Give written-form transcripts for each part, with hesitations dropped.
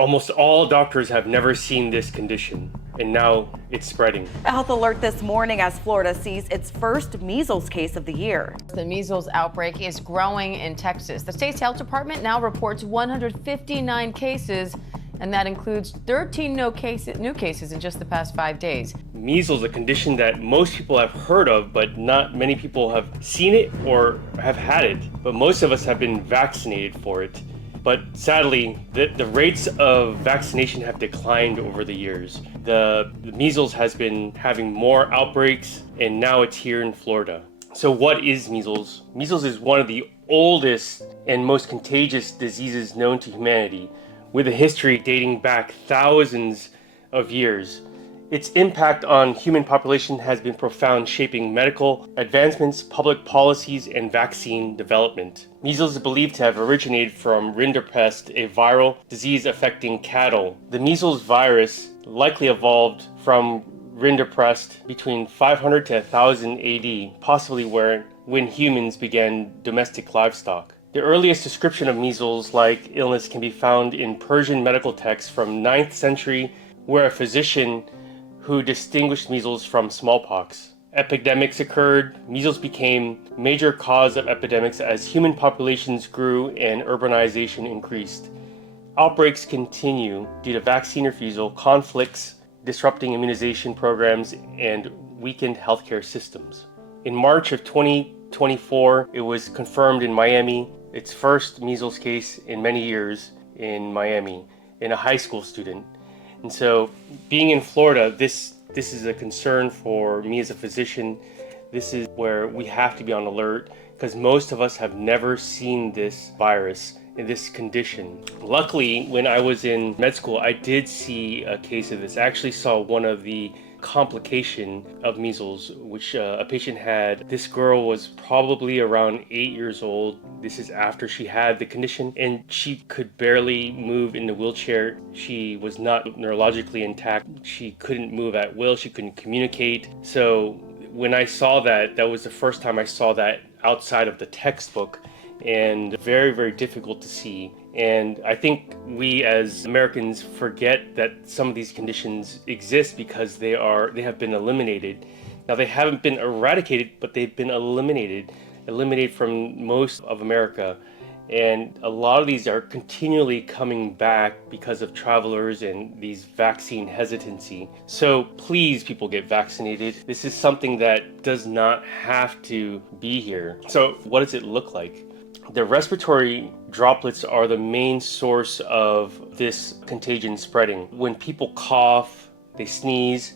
Almost all doctors have never seen this condition, and now it's spreading. A health alert this morning as Florida sees its first measles case of the year. The measles outbreak is growing in Texas. The state's health department now reports 159 cases, and that includes 13 new cases in just the past 5 days. Measles, a condition that most people have heard of, but not many people have seen it or have had it. But most of us have been vaccinated for it. But sadly, the rates of vaccination have declined over the years. The measles has been having more outbreaks, and now it's here in Florida. So what is measles? Measles is one of the oldest and most contagious diseases known to humanity, with a history dating back thousands of years. Its impact on human population has been profound, shaping medical advancements, public policies, and vaccine development. Measles is believed to have originated from rinderpest, a viral disease affecting cattle. The measles virus likely evolved from rinderpest between 500 to 1000 AD, possibly when humans began domestic livestock. The earliest description of measles-like illness can be found in Persian medical texts from 9th century, where a physician who distinguished measles from smallpox. Epidemics occurred. Measles became a major cause of epidemics as human populations grew and urbanization increased. Outbreaks continue due to vaccine refusal, conflicts disrupting immunization programs, and weakened healthcare systems. In March of 2024, it was confirmed in Miami, its first measles case in many years in Miami, in a high school student. And so, being in Florida, this is a concern for me as a physician. This is where we have to be on alert because most of us have never seen this virus in this condition. Luckily, when I was in med school, I did see a case of this. I actually saw one of the complication of measles, which a patient had. This girl was probably around 8 years old. This is after she had the condition, and she could barely move in the wheelchair. She was not neurologically intact. She couldn't move at will. She couldn't communicate. So when I saw that, that was the first time I saw that outside of the textbook, and very, very difficult to see. And I think we as Americans forget that some of these conditions exist because they have been eliminated. Now, they haven't been eradicated, but they've been eliminated from most of America. And a lot of these are continually coming back because of travelers and these vaccine hesitancy. So please, people, get vaccinated. This is something that does not have to be here. So what does it look like? The respiratory droplets are the main source of this contagion spreading. When people cough, they sneeze,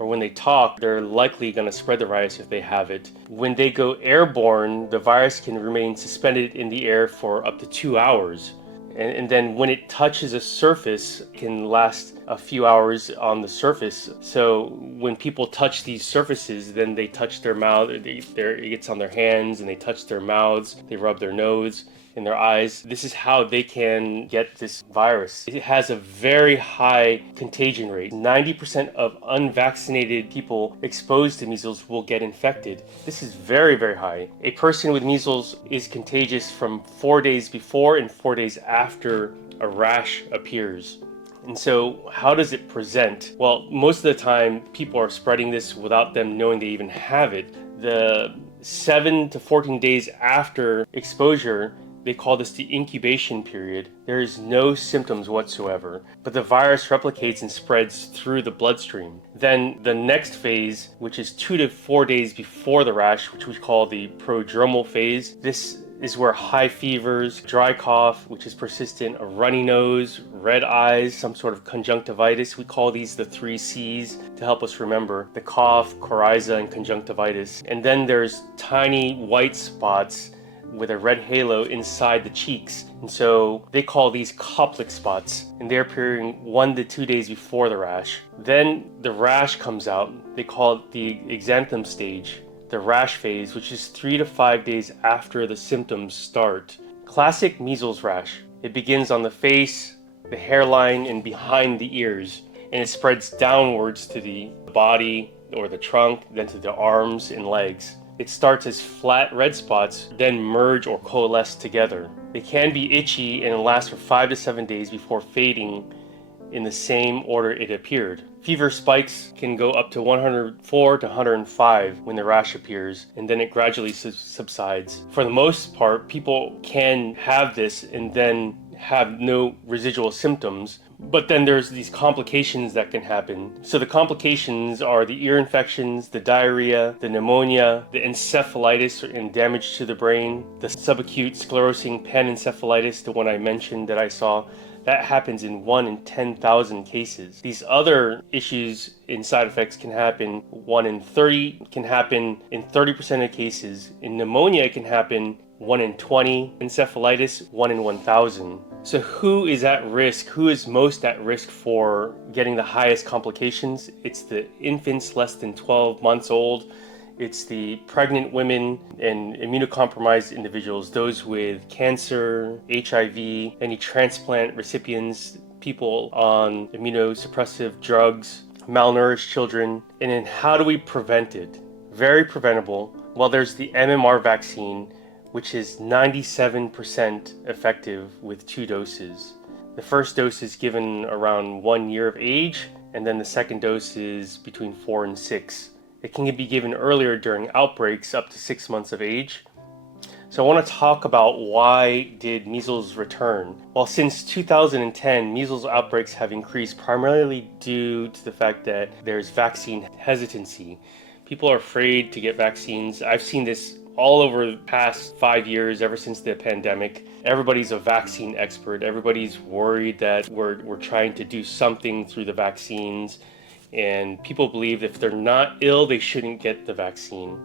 or when they talk, they're likely going to spread the virus if they have it. When they go airborne, the virus can remain suspended in the air for up to 2 hours. And then when it touches a surface, it can last a few hours on the surface. So when people touch these surfaces, then they touch their mouth, it gets on their hands, and they touch their mouths, they rub their nose and their eyes. This is how they can get this virus. It has a very high contagion rate. 90% of unvaccinated people exposed to measles will get infected. This is very, very high. A person with measles is contagious from 4 days before and 4 days after a rash appears. And so how does it present? Well, most of the time people are spreading this without them knowing they even have it. The 7 to 14 days after exposure, they call this the incubation period. There is no symptoms whatsoever, but the virus replicates and spreads through the bloodstream. Then the next phase, which is 2 to 4 days before the rash, which we call the prodromal phase, this is where high fevers, dry cough, which is persistent, a runny nose, red eyes, some sort of conjunctivitis. We call these the 3 C's to help us remember: the cough, coryza, and conjunctivitis. And then there's tiny white spots with a red halo inside the cheeks. And so they call these Koplik spots, and they're appearing 1 to 2 days before the rash. Then the rash comes out. They call it the exanthem stage, the rash phase, which is 3 to 5 days after the symptoms start. Classic measles rash. It begins on the face, the hairline, and behind the ears, and it spreads downwards to the body or the trunk, then to the arms and legs. It starts as flat red spots, then merge or coalesce together. They can be itchy and last for 5 to 7 days before fading in the same order it appeared. Fever spikes can go up to 104 to 105 when the rash appears, and then it gradually subsides. For the most part, people can have this and then have no residual symptoms, but then there's these complications that can happen. So the complications are the ear infections, the diarrhea, the pneumonia, the encephalitis and damage to the brain, the subacute sclerosing panencephalitis, the one I mentioned that I saw. That happens in 1 in 10,000 cases. These other issues and side effects can happen 1 in 30, can happen in 30% of cases. In pneumonia, it can happen 1 in 20. Encephalitis, 1 in 1,000. So who is at risk? Who is most at risk for getting the highest complications? It's the infants less than 12 months old. It's the pregnant women and immunocompromised individuals, those with cancer, HIV, any transplant recipients, people on immunosuppressive drugs, malnourished children. And then how do we prevent it? Very preventable. Well, there's the MMR vaccine, which is 97% effective with 2 doses. The first dose is given around 1 year of age, and then the second dose is between 4 and 6. It can be given earlier during outbreaks up to 6 months of age. So I want to talk about why did measles return? Well, since 2010, measles outbreaks have increased primarily due to the fact that there's vaccine hesitancy. People are afraid to get vaccines. I've seen this all over the past 5 years, ever since the pandemic. Everybody's a vaccine expert. Everybody's worried that we're trying to do something through the vaccines. And people believe if they're not ill, they shouldn't get the vaccine.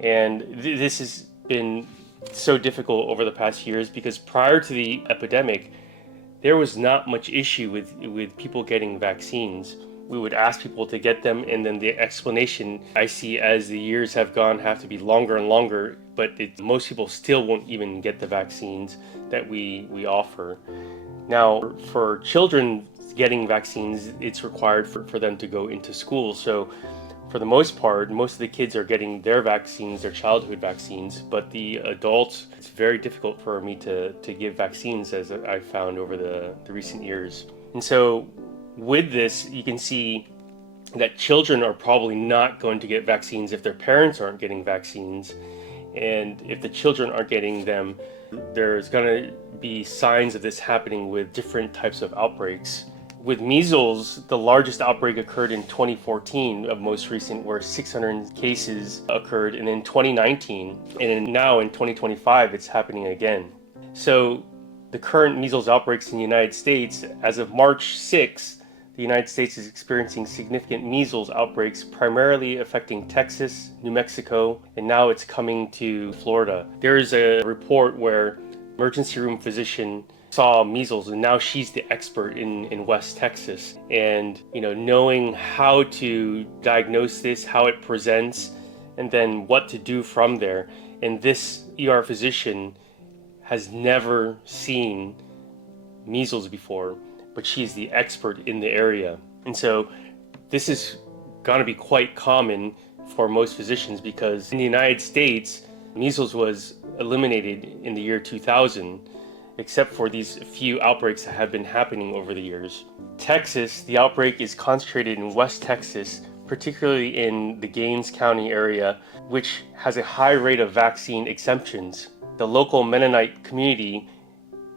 And this has been so difficult over the past years because prior to the epidemic, there was not much issue with people getting vaccines. We would ask people to get them, and then the explanation I see as the years have gone have to be longer and longer, but most people still won't even get the vaccines that we offer. Now, for children getting vaccines, it's required for them to go into school. So for the most part, most of the kids are getting their vaccines, their childhood vaccines, but the adults, it's very difficult for me to give vaccines, as I found over the recent years. And so with this, you can see that children are probably not going to get vaccines if their parents aren't getting vaccines. And if the children aren't getting them, there's going to be signs of this happening with different types of outbreaks. With measles, the largest outbreak occurred in 2014 of most recent, where 600 cases occurred, and in 2019, and now in 2025, it's happening again. So the current measles outbreaks in the United States, as of March 6th, the United States is experiencing significant measles outbreaks, primarily affecting Texas, New Mexico, and now it's coming to Florida. There is a report where emergency room physician saw measles, and now she's the expert in West Texas. And knowing how to diagnose this, how it presents, and then what to do from there. And this ER physician has never seen measles before, but she's the expert in the area. And so this is going to be quite common for most physicians, because in the United States, measles was eliminated in the year 2000, except for these few outbreaks that have been happening over the years. Texas, the outbreak is concentrated in West Texas, particularly in the Gaines County area, which has a high rate of vaccine exemptions. The local Mennonite community,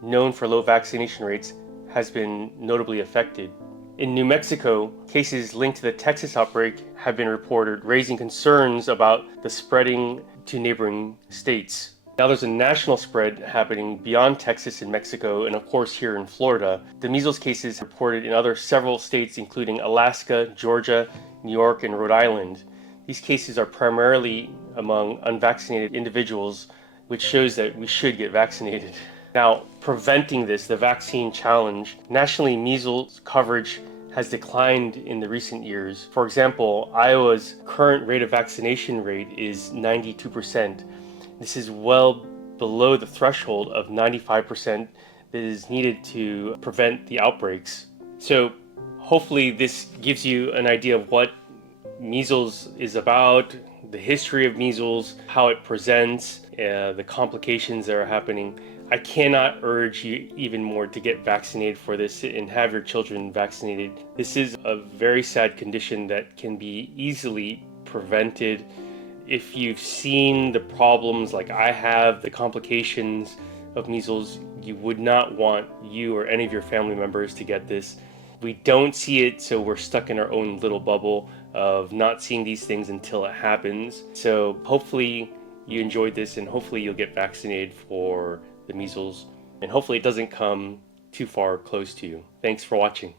known for low vaccination rates, has been notably affected. In New Mexico, cases linked to the Texas outbreak have been reported, raising concerns about the spreading to neighboring states. Now there's a national spread happening beyond Texas and Mexico, and of course here in Florida. The measles cases reported in several states, including Alaska, Georgia, New York, and Rhode Island. These cases are primarily among unvaccinated individuals, which shows that we should get vaccinated. Now, preventing this, the vaccine challenge, nationally measles coverage has declined in the recent years. For example, Iowa's current rate of vaccination rate is 92%. This is well below the threshold of 95% that is needed to prevent the outbreaks. So hopefully this gives you an idea of what measles is about, the history of measles, how it presents, the complications that are happening. I cannot urge you even more to get vaccinated for this and have your children vaccinated. This is a very sad condition that can be easily prevented. If you've seen the problems like I have, the complications of measles, you would not want you or any of your family members to get this. We don't see it, so we're stuck in our own little bubble of not seeing these things until it happens. So hopefully you enjoyed this, and hopefully you'll get vaccinated for the measles, and hopefully it doesn't come too far close to you. Thanks for watching.